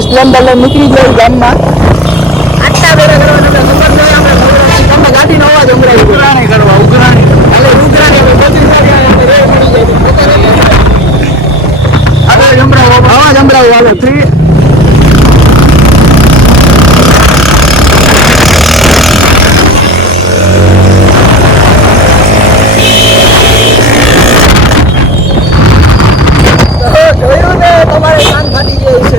અમારી સ્પ્લેન્ડર લઈને નીકળી જાય ગામમાં. આટલા બેરા કરવાના ખબર નહીં આપણે તમને ગાડીનો અવાજ સંભળાય ઉઘરાણી કરવા ઉઘરાણી એટલે ઉઘરાણી અવાજ સંભળાવો હાલો 3 જોયું ને તમારે કાન ફાટી જાય છે.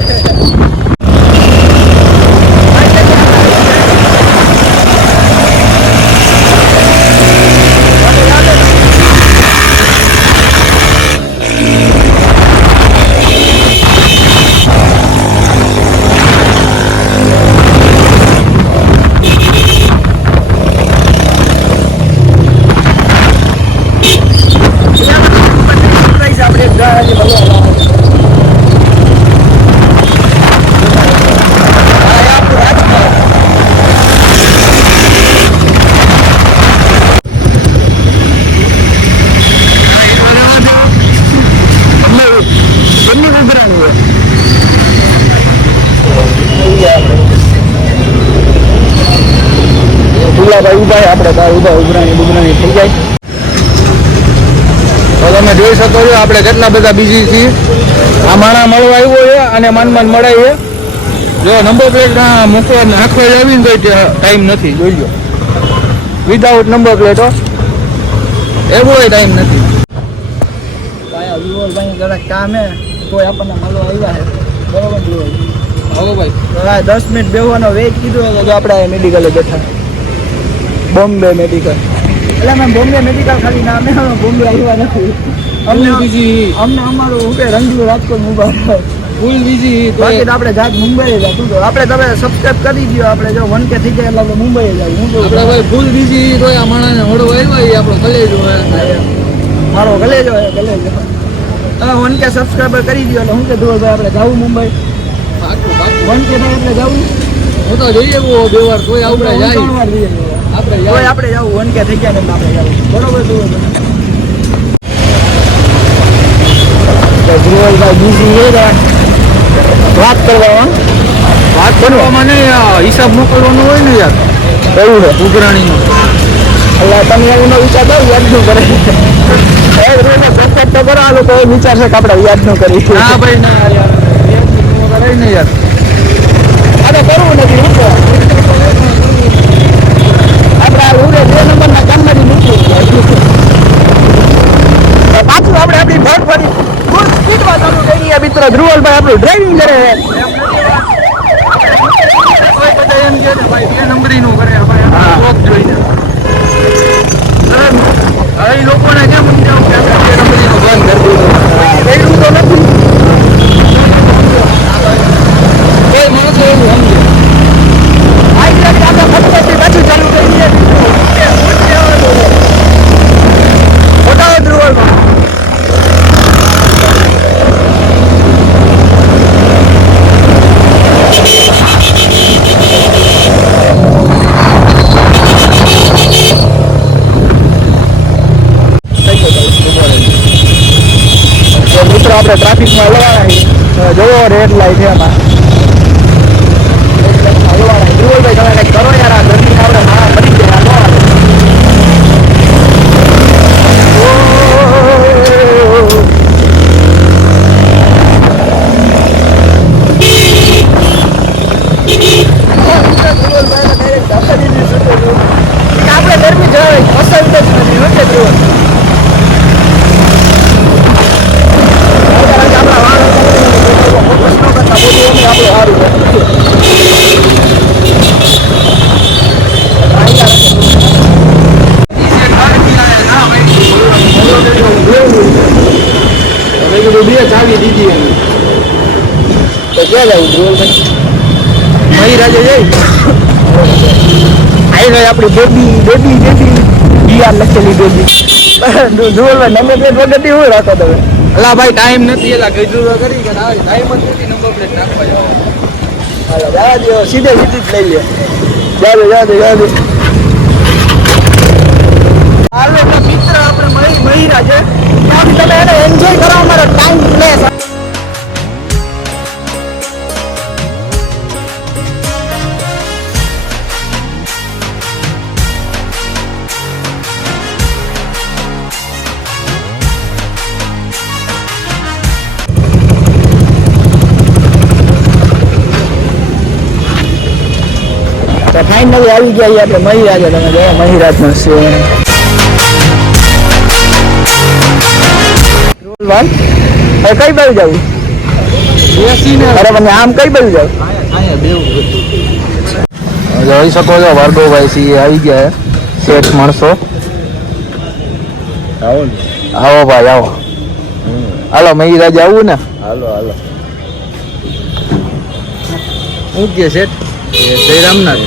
ઉભા આપણે બાર ઉભા ઉઘરાણી થઈ જાય તો તમે જોઈ શકો છો આપણે કેટલા બધા બીજી છીએ. આ માણા મળવા આવ્યો છે અને માન મળાય છે. જો નંબર પ્લેટ મૂકવા નાખવા આવીને તો ટાઈમ નથી. જોઈ લો વિધાઉટ નંબર પ્લેટો એવો ટાઈમ નથી. વિવોલભાઈ જરાક કામ હે કોઈ આપણને મળવા આવ્યા છે બરોબર. હવે ભાઈ 10 મિનિટ બેસવાનો વેઇટ કીધું તો આપણે મેડિકલે બેઠા બોમ્બે મેડિકલ. એટલે મેં બોમ્બે મેડિકલ ખાલી નામે બોમ્બે આવ્યા નથી. અમને અમારું શું કે રંગીલું રાજકોટ મુંબઈ ફૂલ બીજી બાકી તો આપણે જાત મુંબઈ જતું તો આપણે તમે સબસ્ક્રાઇબ કરી દો. આપણે જો 1K થઈ જાય એટલે આપણે મુંબઈ જાય. હું તો આપણે ભાઈ ફૂલ બીજી તો આ માણાને હળવો આવ્યો આપણો કલેજો મારો કલેજો તમે 1K સબસ્ક્રાઈબર કરી દો એટલે હું કે ધોળ ભાઈ આપણે જાવું મુંબઈ 1K થાય એટલે જાવું. હું તો જઈએ 2 વાર કોઈ આપણે જાય આપણે જવું 1K થઈ ગયા ને આપણે જવું બરોબર. ધ્રુવલભાઈ બીજી વાત કરવામાં નહીં હિસાબ મોકલવાનો હોય ને યાર એવું છે ઉઘરાણીનો. એટલે તમે એનો વિચાર કરો યાદ શું કરે તો કરો આ લોકો વિચારશે કે આપણે યાદ ન કરી. હા ભાઈ ના યાર કરે ને યાર આ તો કરવું નથી. આપણે આ ઉરે 2 નંબરના કામમાંથી મૂકવું પાછું આપણે આપણી ભર ફરી ફૂલ સ્પીડમાં ચાલુ કરીએ મિત્ર. ધ્રુવલભાઈ આપણું ડ્રાઇવિંગ કરે એમ કે ભાઈ 2 નંબરીનું કરે ભાઈ જોઈને એ લોકોને કેમ સમજાવું કે આપણે 2 નંબરીનું બંધ કરી દીધું તો નથી. કોઈ માણસો એવું સમજે આપણે ફટફટથી પાછું ચાલુ કરીએ મોટા ધ્રુવલમાં. મિત્રો આપણે ટ્રાફિકમાં હલવાના જોવો રેડ લાઈટ છે એમાં ધ્રુવલભાઈ તમે કંઈક કરો યાર. આ ગરમી આપણે મારા મરી ગયા આપણે ગરમી જાય પસંદ જ નથી હોતે ધ્રુવલ. ચાવી દીધી તો ક્યાં જવું ધ્રુવલભાઈ? મહી રાજે જઈ આવી ગઈ આપણી બેબી બિયાર લખેલી બેબી. ધ્રુવલભાઈ નંબર પ્લેટ વગર હું રાખો તમે? અલા ભાઈ ટાઈમ નથી એલા કીધું તો કરી કે ટાઈમ જ નથી નંબર પ્લેટ નાખવા જવા. હાલો જવા દો સીધે સીધી જ લઈ લે. જાદે હાલો તો મિત્ર આપણે મહિરા છે તમે એને એન્જોય કરો અમારો ટાઈમ પ્લેસ. ફાઇનલી આવી ગયા છીએ આપણે મહીરાજ. તમે જોયા મહીરાજનો છે રોલ 1. હવે કઈ બાજુ જવું? અરે મને આમ કઈ બાજુ જવું? જોઈ શકો છો ભાર્ગવભાઈ સિંહ આવી ગયા શેઠ માણસો. આવો ભાઈ આવો. હાલો મહીરાજ આવું ને. હાલો હાલો. શું કે શેઠ? જય રામનાથ.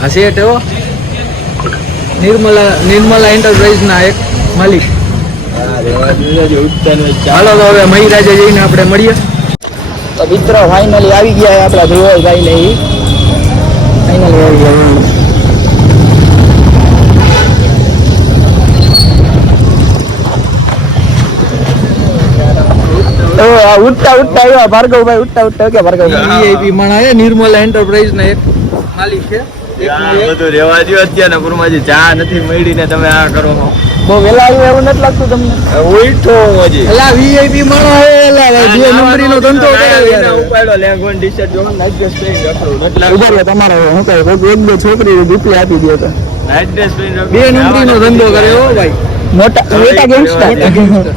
હા શેઠ એવો નિર્મલા એન્ટરપ્રાઇઝના એક માલિક. હાલો તો હવે મહીરાજે જઈને આપણે મળીએ. તો મિત્રો ફાઇનલી આવી ગયા આપણા ધ્રુવભાઈ ને ફાઇનલી આવી ગયા. ઉઠતા આવ્યા ભાર્ગવભાઈ. ઉઠતા કે ભાર્ગવભાઈ વીઆઈપી માણા નિર્મલા એન્ટરપ્રાઇઝ ના એક માલિક છે. બધું રેવા દો અત્યારે ગુરુમાજી ચા નથી મળી ને તમે આ કરો. બહુ વેલા આવ્યું એવું નથી લાગતું તમને? ઉઠો હજી. એલા વીઆઈપી માણો હે એલા બે નંબરી નો ધંધો કરે યાર. ઉપાડો લેંગોન ટી-શર્ટ જો નાઈટ ડ્રેસ પહેરી રાખો. ઉભો રહ્યો તમારે હું કહે એક બે છોકરી રૂપિયા આપી દે તો નાઈટ ડ્રેસ પહેરી રાખો. બે નંબરી નો ધંધો કરે હો ભાઈ. મોટા ગેંગસ્ટર.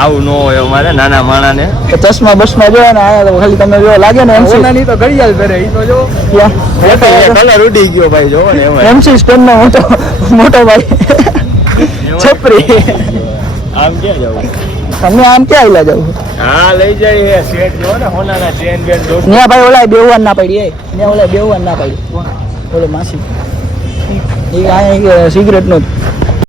આવું નો હોય મારે નાના માણા ને. ચશ્મા બસમાં જો ને આયા તો ખાલી તમે જો લાગે ને એમસી નાની તો ઘડિયાળ પહેરે ઈ તો જો કલર ઉડી ગયો ભાઈ જો ને એમાં. એમસી સ્ટોન નો મોટો ભાઈ છપરી. આમ ક્યાં જાવ? તમે આમ ક્યાં આયલા જાવ? હા લઈ જાય હે સેટ જો ને હોનાના ચેન બેન દોસ્ત. ન્યા ભાઈ ઓલા બેવવાન ના પડી ન્યા ઓલા બેવવાન ના પડી ઓલે માસી ઈ આ સિગરેટ નો